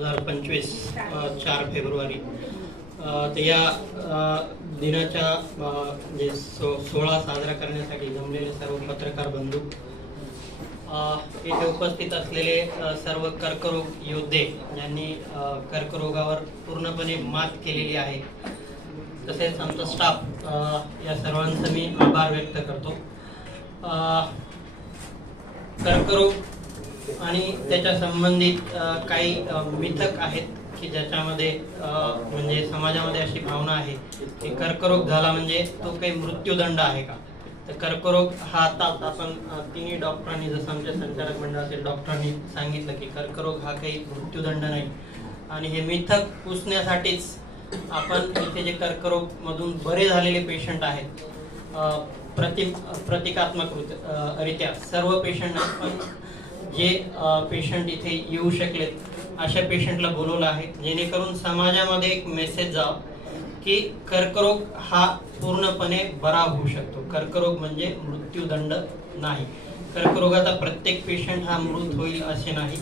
2025 4 February तर या दिनाच्या सोहळा साजरा करण्यासाठी जमलेले सर्व पत्रकार बंधू, येथे उपस्थित असलेले सर्व कर्करोग योद्धे ज्यांनी कर्करोगावर पूर्णपणे मात केलेली आहे, तसेच आमचा स्टाफ, या सर्वांचा मी आभार व्यक्त करतो. कर्करोग आणि त्याच्या संबंधित काही मिथक आहेत की ज्याच्यामध्ये म्हणजे समाजामध्ये अशी भावना आहे की कर्करोग झाला म्हणजे तो काही मृत्यूदंड आहे का. तर कर्करोग हा आता आपण तिन्ही डॉक्टरांनी, जसं आमच्या संचालक मंडळातील डॉक्टरांनी सांगितलं की कर्करोग हा काही मृत्यूदंड नाही. आणि हे मिथक पुसण्यासाठीच आपण इथे जे कर्करोग मधून बरे झालेले पेशंट आहेत, प्रतिकात्मक रित्या सर्व पेशंट, पण जे पेशंट इथे येऊ शकलेत अशा पेशंटला बोलवलं आहे, जेणेकरून समाजामध्ये एक मेसेज जाव की कर्करोग हा पूर्णपणे बरा होऊ शकतो. कर्करोग म्हणजे मृत्यूदंड नाही. कर्करोगाचा प्रत्येक पेशंट हा मृत होईल असे नाही.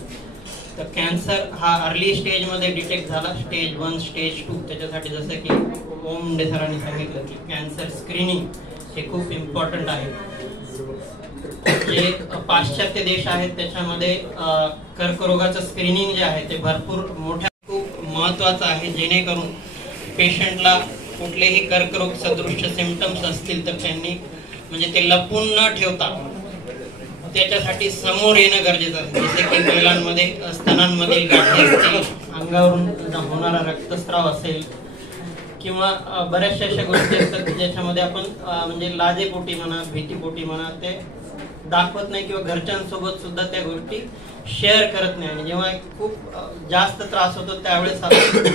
तर कॅन्सर हा अर्ली स्टेज मध्ये डिटेक्ट झाला, स्टेज 1, स्टेज 2. त्याच्यासाठी जसं की ओम मुंडे सरांनी सांगितलं की कॅन्सर स्क्रीनिंग हे खूप इम्पॉर्टंट आहे. जे पाश्चात्य देश आहेत त्याच्यामध्ये कर्करोगाचं स्क्रीनिंग जे आहे ते भरपूर मोठ्या खूप महत्वाचं आहे, जेणेकरून पेशंटला कुठलेही कर्करोग सदृश्य सिम्पटम्स असतील तर त्यांनी म्हणजे ते लपून न ठेवता त्याच्यासाठी समोर येणं गरजेचं आहे. जसे की महिलांमध्ये स्तनांमधील गाठी असतील, अंगावरून होणारा रक्तस्राव असेल, किंवा बऱ्याचशा अशा गोष्टी असतात की ज्याच्यामध्ये आपण म्हणजे लाजेपोटी म्हणा, भीतीपोटी म्हणा ते दाखवत नाही किंवा घरच्यांसोबत सुद्धा त्या गोष्टी शेअर करत नाही. आणि जेव्हा खूप जास्त त्रास होतो त्यावेळेस आपण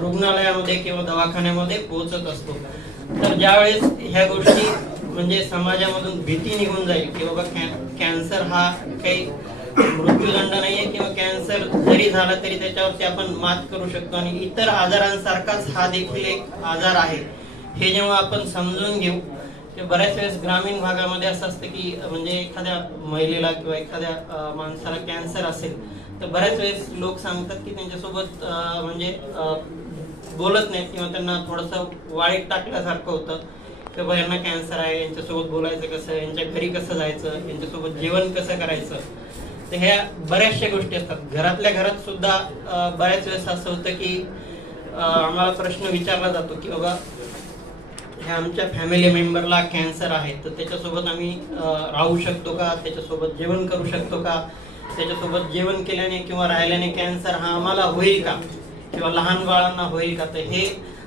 रुग्णालयामध्ये किंवा दवाखान्यामध्ये पोहोचत असतो. तर ज्यावेळेस ह्या गोष्टी म्हणजे समाजामधून भीती निघून जाईल की बाबा कॅन्सर हा काही मृत्यूदंड नाहीये किंवा कॅन्सर जरी झाला तरी त्याच्यावरती आपण मात करू शकतो आणि इतर आजारांसारखाच हा देखील एक आजार आहे, हे जेव्हा आपण समजून घेऊ. बऱ्याच वेळेस ग्रामीण भागामध्ये असं असतं की म्हणजे एखाद्या महिलेला किंवा एखाद्या माणसाला कॅन्सर असेल तर बऱ्याच वेळेस लोक सांगतात की त्यांच्यासोबत म्हणजे बोलत नाहीत किंवा त्यांना थोडंसं वाईट टाकल्यासारखं होतं की बाबा यांना कॅन्सर आहे, यांच्यासोबत बोलायचं कसं, यांच्या घरी कसं जायचं, यांच्यासोबत जेवण कसं करायचं. तर ह्या बऱ्याचशा गोष्टी असतात. घरातल्या घरात सुद्धा बऱ्याच वेळेस असं होतं की आम्हाला प्रश्न विचारला जातो की बाबा ह्या आमच्या फॅमिली मेंबरला कॅन्सर आहे तर त्याच्यासोबत आम्ही राहू शकतो का, त्याच्यासोबत जेवण करू शकतो का, त्याच्यासोबत जेवण केल्याने किंवा राहिल्याने कॅन्सर हा आम्हाला होईल का किंवा लहान बाळांना होईल का. तर हे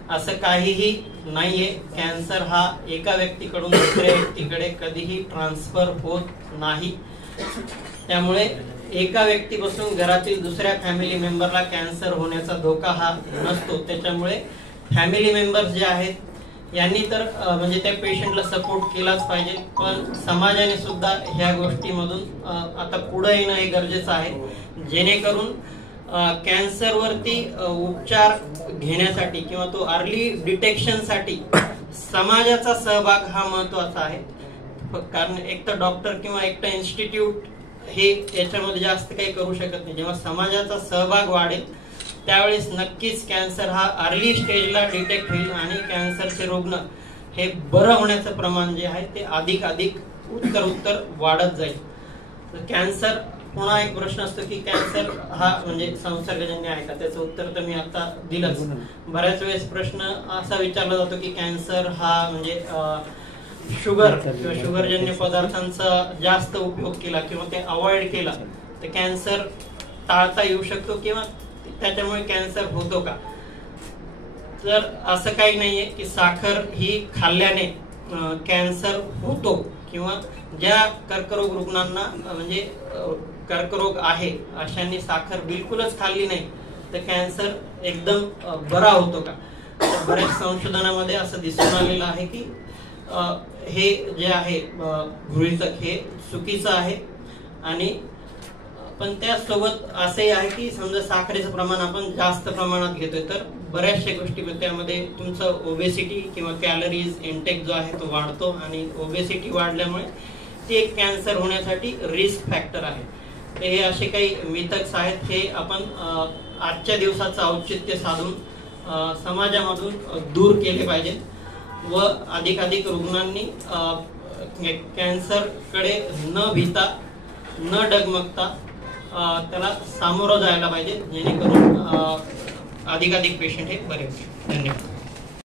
असं काहीही नाहीये. कॅन्सर हा एका व्यक्तीकडून दुसऱ्या व्यक्तीकडे कधीही ट्रान्सफर होत नाही. त्यामुळे एका व्यक्तीपासून घरातील दुसऱ्या फॅमिली मेंबरला कॅन्सर होण्याचा धोका हा नसतो. त्याच्यामुळे फॅमिली मेंबर्स जे आहेत यांनी तर म्हणजे त्या पेशंटला सपोर्ट केलाच पाहिजे, पण समाजाने सुद्धा ह्या गोष्टीमधून आता पुढे येणं हे गरजेचं आहे, जेणेकरून कॅन्सरवरती उपचार घेण्यासाठी किंवा तो अर्ली डिटेक्शनसाठी समाजाचा सहभाग हा महत्वाचा आहे. कारण एकटं डॉक्टर किंवा एकटं इन्स्टिट्यूट हे याच्यामध्ये जास्त काही करू शकत नाही. जेव्हा समाजाचा सहभाग वाढेल त्यावेळेस नक्कीच कॅन्सर हा अर्ली स्टेजला डिटेक्ट होईल आणि कॅन्सरचे रुग्ण हे बरं होण्याचं प्रमाण जे आहे ते अधिक उत्तर वाढत जाईल. तर कॅन्सर, पुन्हा एक प्रश्न असतो की कॅन्सर हा म्हणजे संसर्गजन्य आहे का. त्याचं उत्तर तर मी आता दिलंच. बऱ्याच वेळेस प्रश्न असा विचारला जातो की कॅन्सर हा म्हणजे शुगर किंवा शुगरजन्य पदार्थांचा जास्त उपयोग केला किंवा ते अवॉइड केला तर कॅन्सर टाळता येऊ शकतो किंवा त्याच्यामुळे कॅन्सर होतो का. तर असं काही नाहीये की साखर ही खाल्ल्याने कॅन्सर होतो किंवा ज्या कर्करोग रुग्णांना म्हणजे कर्करोग आहे अशांनी साखर बिलकुलच खाल्ली नाही तर कॅन्सर एकदम बरा होतो का. तर बऱ्याच संशोधनामध्ये असं दिसून आलेलं आहे की हे जे आहे गृहीतक हे चुकीचं आहे. आणि पण त्यासोबत असंही आहे की समजा साखरेचं प्रमाण आपण जास्त प्रमाणात घेतोय तर बऱ्याचशा गोष्टी त्यामध्ये तुमचं ओबेसिटी किंवा कॅलरीज इंटेक जो आहे तो वाढतो आणि ओबेसिटी वाढल्यामुळे ते एक कॅन्सर होण्यासाठी रिस्क फॅक्टर आहे. तर हे असे काही मिथक्स आहेत, हे आपण आजच्या दिवसाचं औचित्य साधून समाजामधून दूर केले पाहिजेत व अधिकाधिक रुग्णांनी कॅन्सरकडे न भीता न डगमगता त्याला सामोरं जायला पाहिजे, जेणेकरून अधिकाधिक पेशंट हे बरे होतील. धन्यवाद.